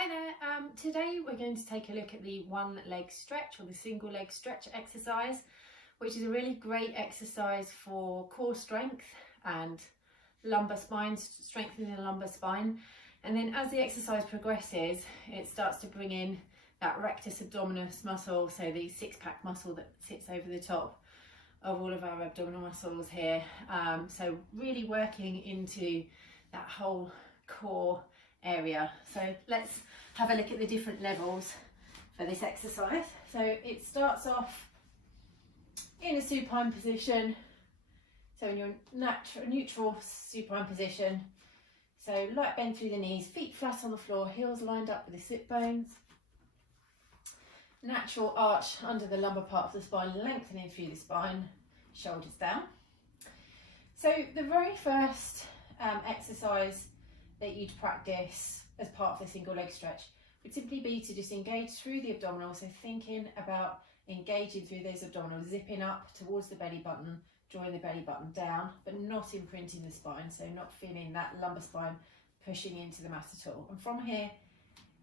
Hi there, today we're going to take a look at the one leg stretch or the single leg stretch exercise, which is a really great exercise for core strength and lumbar spine, strengthening the lumbar spine. And then as the exercise progresses, it starts to bring in that rectus abdominis muscle, so the six-pack muscle that sits over the top of all of our abdominal muscles here. So really working into that whole core area. So let's have a look at the different levels for this exercise. So it starts off in a supine position, so in your neutral supine position. So light bend through the knees, feet flat on the floor, heels lined up with the sit bones. Natural arch under the lumbar part of the spine, lengthening through the spine, shoulders down. So the very first exercise that you'd practice as part of the single leg stretch would simply be to just engage through the abdominals, so thinking about engaging through those abdominals, zipping up towards the belly button, drawing the belly button down, but not imprinting the spine, so not feeling that lumbar spine pushing into the mat at all. And from here,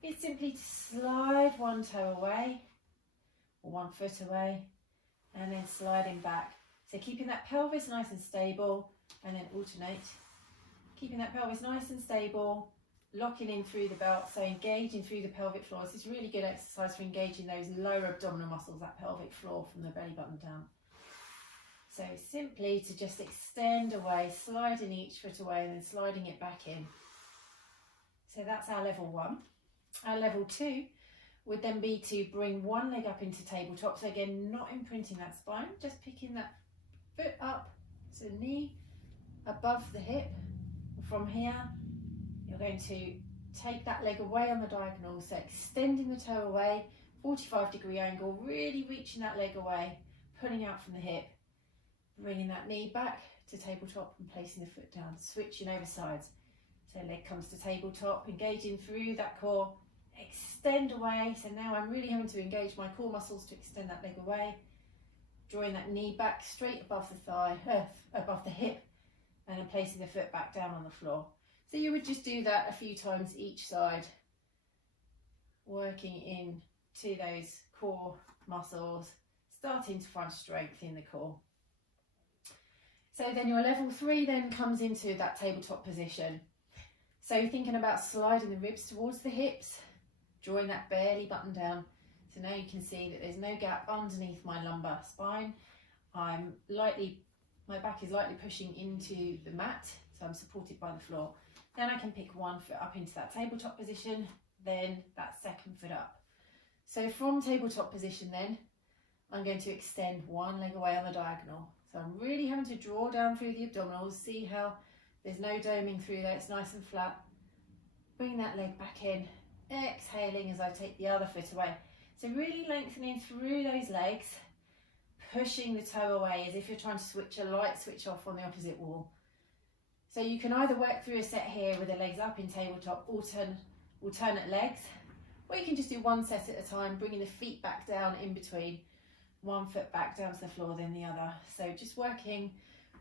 it's simply to slide one toe away, or 1 foot away, and then sliding back. So keeping that pelvis nice and stable, and then alternate. Keeping that pelvis nice and stable, locking in through the belt, so engaging through the pelvic floor. This is really good exercise for engaging those lower abdominal muscles, that pelvic floor from the belly button down. So simply to just extend away, sliding each foot away and then sliding it back in. So that's our level 1. Our level 2 would then be to bring one leg up into tabletop. So again, not imprinting that spine, just picking that foot up, so knee above the hip. From here, you're going to take that leg away on the diagonal, so extending the toe away, 45-degree angle, really reaching that leg away, pulling out from the hip, bringing that knee back to tabletop and placing the foot down, switching over sides. So leg comes to tabletop, engaging through that core, extend away. So now I'm really having to engage my core muscles to extend that leg away, drawing that knee back straight above the thigh, above the hip, and then placing the foot back down on the floor. So you would just do that a few times each side, working into those core muscles, starting to find strength in the core. So then your level 3 then comes into that tabletop position. So thinking about sliding the ribs towards the hips, drawing that belly button down. So now you can see that there's no gap underneath my lumbar spine. My back is lightly pushing into the mat, so I'm supported by the floor. Then I can pick one foot up into that tabletop position, then that second foot up. So from tabletop position then, I'm going to extend one leg away on the diagonal. So I'm really having to draw down through the abdominals, see how there's no doming through there, it's nice and flat. Bring that leg back in, exhaling as I take the other foot away. So really lengthening through those legs, pushing the toe away as if you're trying to switch a light switch off on the opposite wall. So you can either work through a set here with the legs up in tabletop, alternate legs, or you can just do one set at a time, bringing the feet back down in between, one foot back down to the floor, then the other. So just working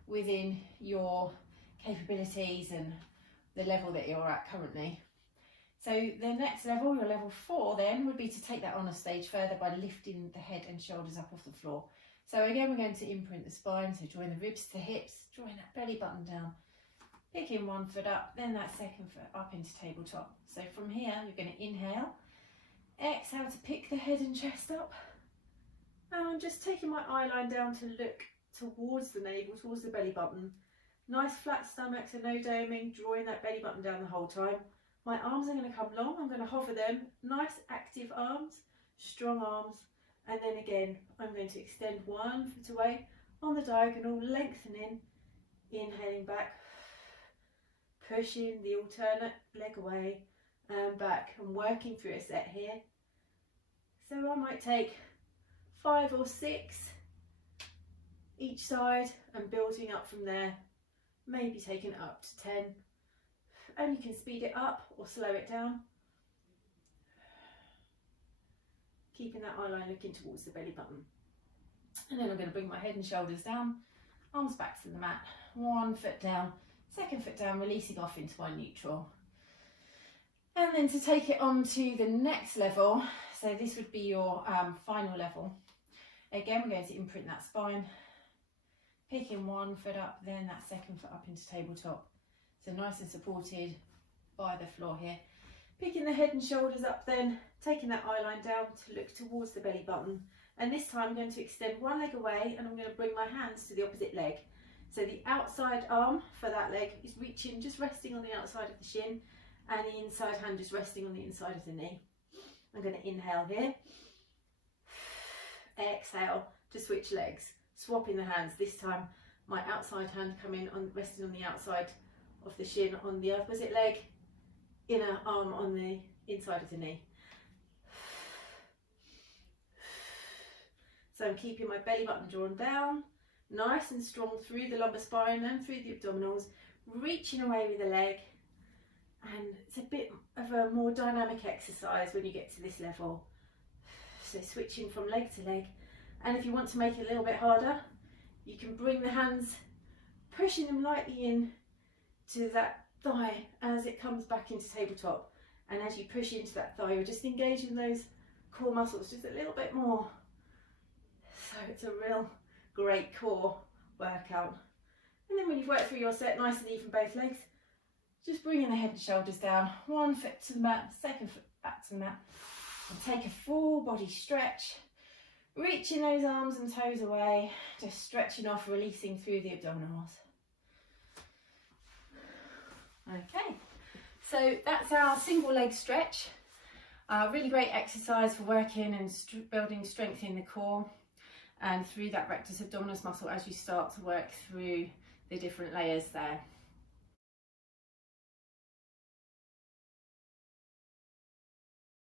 within your capabilities and the level that you're at currently. So the next level, your level 4 then, would be to take that on a stage further by lifting the head and shoulders up off the floor. So again, we're going to imprint the spine, so drawing the ribs to the hips, drawing that belly button down, picking one foot up, then that second foot up into tabletop. So from here, you're going to inhale, exhale to pick the head and chest up. And I'm just taking my eye line down to look towards the navel, towards the belly button. Nice flat stomach, so no doming, drawing that belly button down the whole time. My arms are going to come long, I'm going to hover them, nice active arms, strong arms. And then again, I'm going to extend one foot away on the diagonal, lengthening, inhaling back, pushing the alternate leg away and back, and working through a set here. So I might take 5 or 6 each side and building up from there, maybe taking it up to 10. And you can speed it up or slow it down. Keeping that eye line looking towards the belly button. And then I'm going to bring my head and shoulders down, arms back to the mat, one foot down, second foot down, releasing off into my neutral. And then to take it on to the next level, so this would be your final level. Again, we're going to imprint that spine, picking one foot up, then that second foot up into tabletop. So nice and supported by the floor here. Picking the head and shoulders up then, taking that eye line down to look towards the belly button. And this time I'm going to extend one leg away and I'm going to bring my hands to the opposite leg. So the outside arm for that leg is reaching, just resting on the outside of the shin, and the inside hand just resting on the inside of the knee. I'm going to inhale here. Exhale to switch legs, swapping the hands. This time my outside hand coming on, resting on the outside of the shin on the opposite leg, inner arm on the inside of the knee. So I'm keeping my belly button drawn down, nice and strong through the lumbar spine and through the abdominals, reaching away with the leg. And it's a bit of a more dynamic exercise when you get to this level. So switching from leg to leg. And if you want to make it a little bit harder, you can bring the hands, pushing them lightly in to that thigh as it comes back into tabletop. And as you push into that thigh, you're just engaging those core muscles just a little bit more. So it's a real great core workout. And then when you've worked through your set nice and even both legs, just bringing the head and shoulders down, one foot to the mat, second foot back to the mat, and take a full body stretch, reaching those arms and toes away, just stretching off, releasing through the abdominals. Okay, so that's our single leg stretch. Really great exercise for working and building strength in the core and through that rectus abdominis muscle as you start to work through the different layers there.